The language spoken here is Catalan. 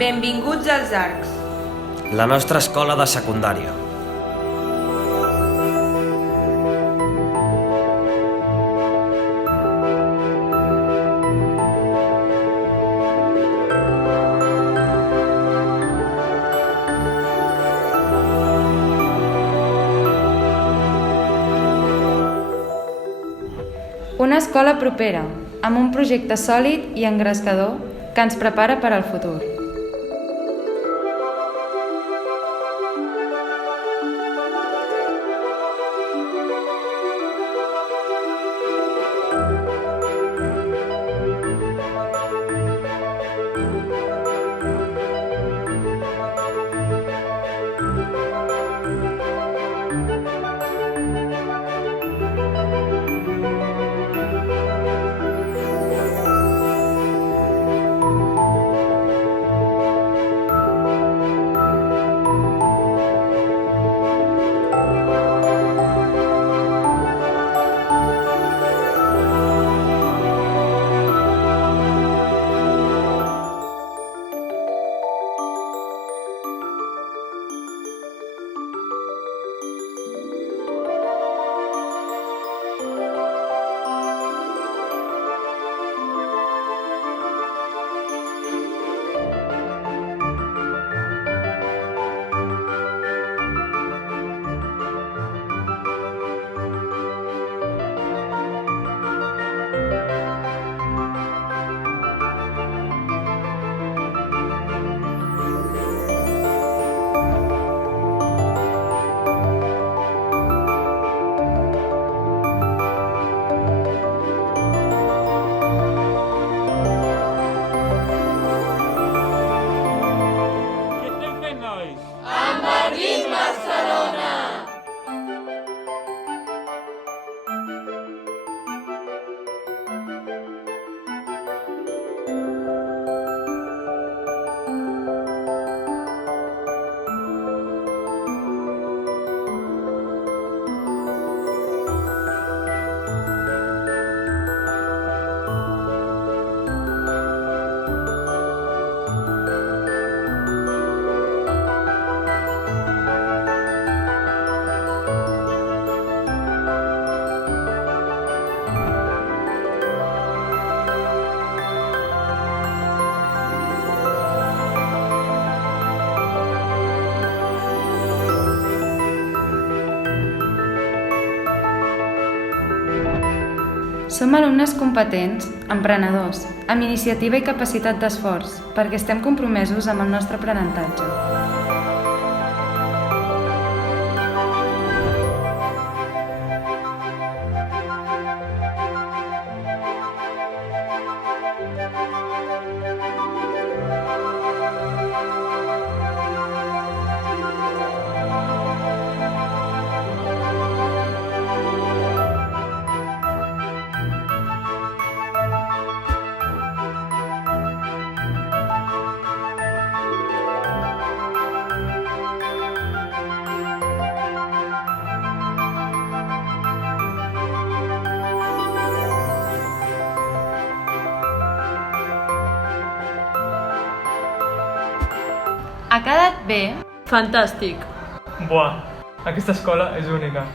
Benvinguts als Arcs. La nostra escola de secundària. Una escola propera, amb un projecte sòlid i engrescador que ens prepara per al futur. Som alumnes competents, emprenedors, amb iniciativa i capacitat d'esforç, perquè estem compromesos amb el nostre aprenentatge. Ha quedat bé? Fantàstic. Buah, aquesta escola és única.